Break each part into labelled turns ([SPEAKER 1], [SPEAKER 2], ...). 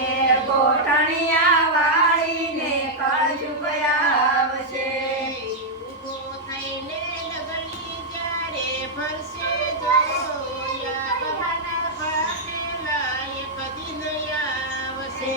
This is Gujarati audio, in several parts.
[SPEAKER 1] ઘેર
[SPEAKER 2] ગોઠણિયા વાળીને કાળજુ
[SPEAKER 1] પયાવશે થઈને લગણી જ્યારે ફરશે પતિ આવશે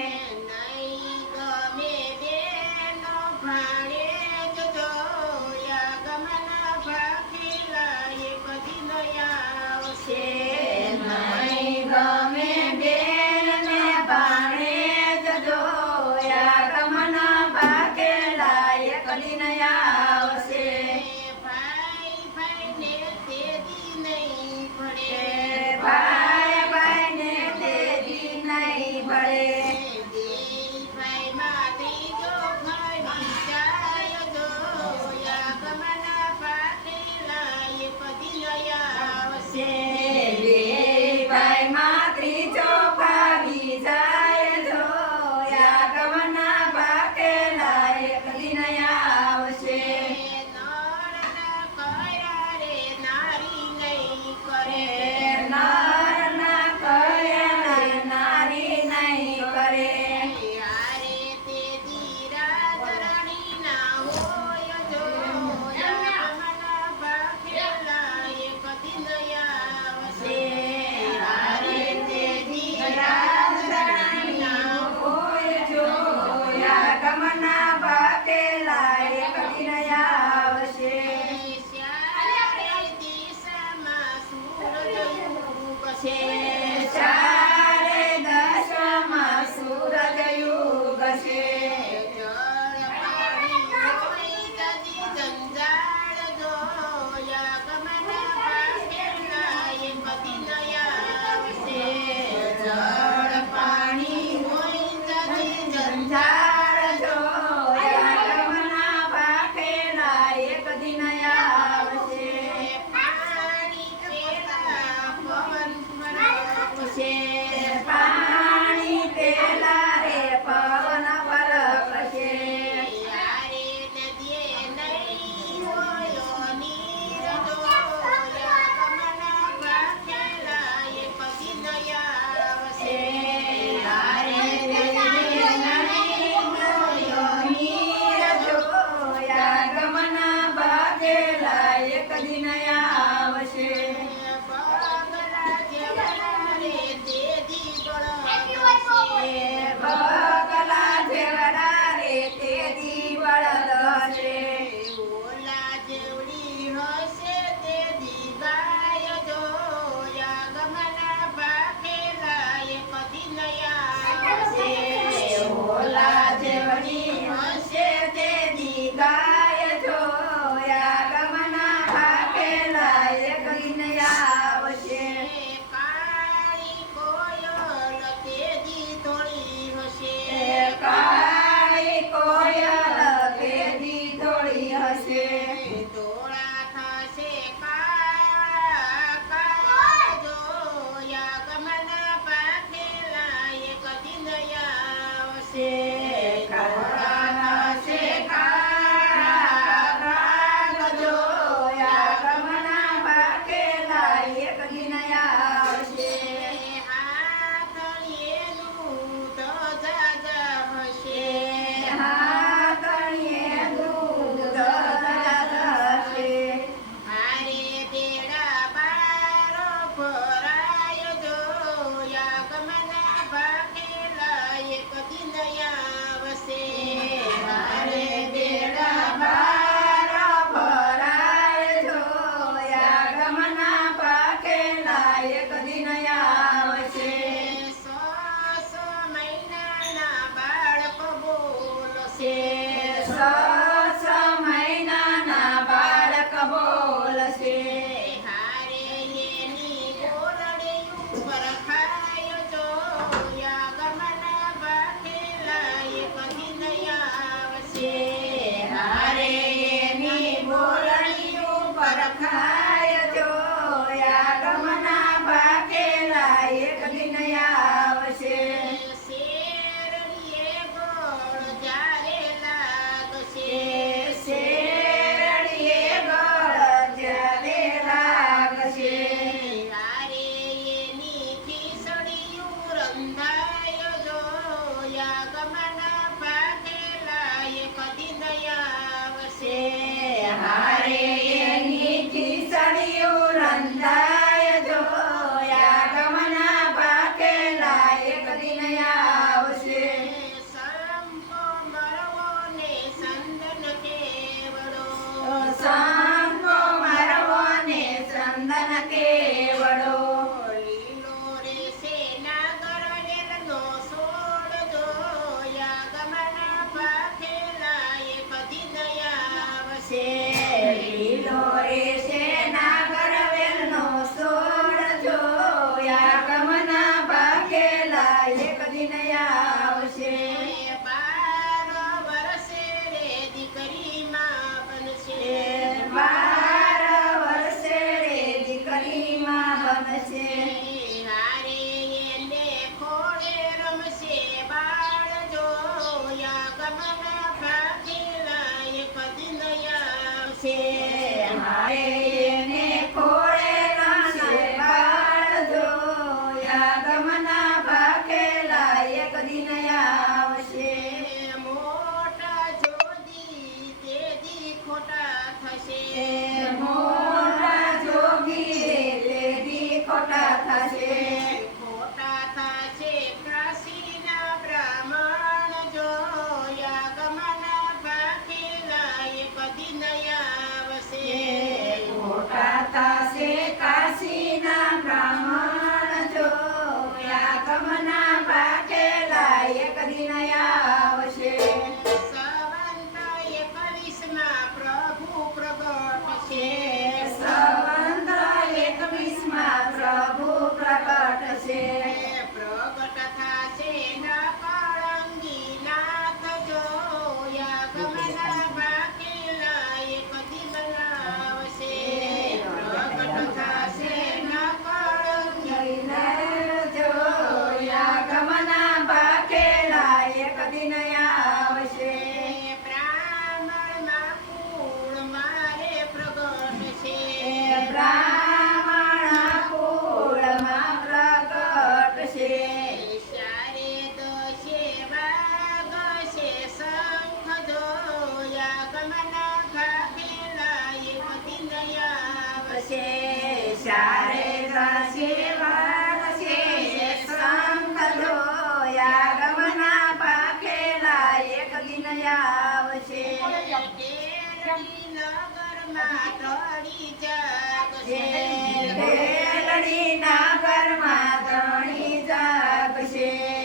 [SPEAKER 2] ಕದಿನಯಾ
[SPEAKER 1] કેવડો? લીલો રે સેના ગરજન નો સોળ જોયા ગમન પખેલા એક દિન આવશે
[SPEAKER 2] લીલો રે સોળ જોયા ગમન પખેલા એક દિન આવશે
[SPEAKER 1] બાર
[SPEAKER 2] વર્ષે રે
[SPEAKER 1] દીકરી માં બનશે. બાર આવશે. નગરમાં તળી જાગશે
[SPEAKER 2] નગરમાં તળી જાગશે.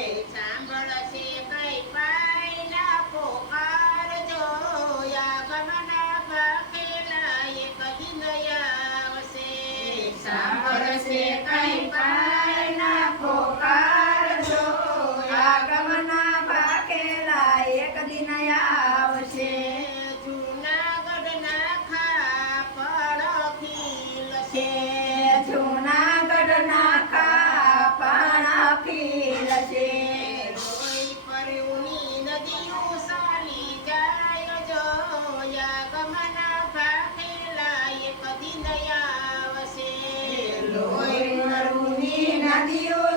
[SPEAKER 2] Radio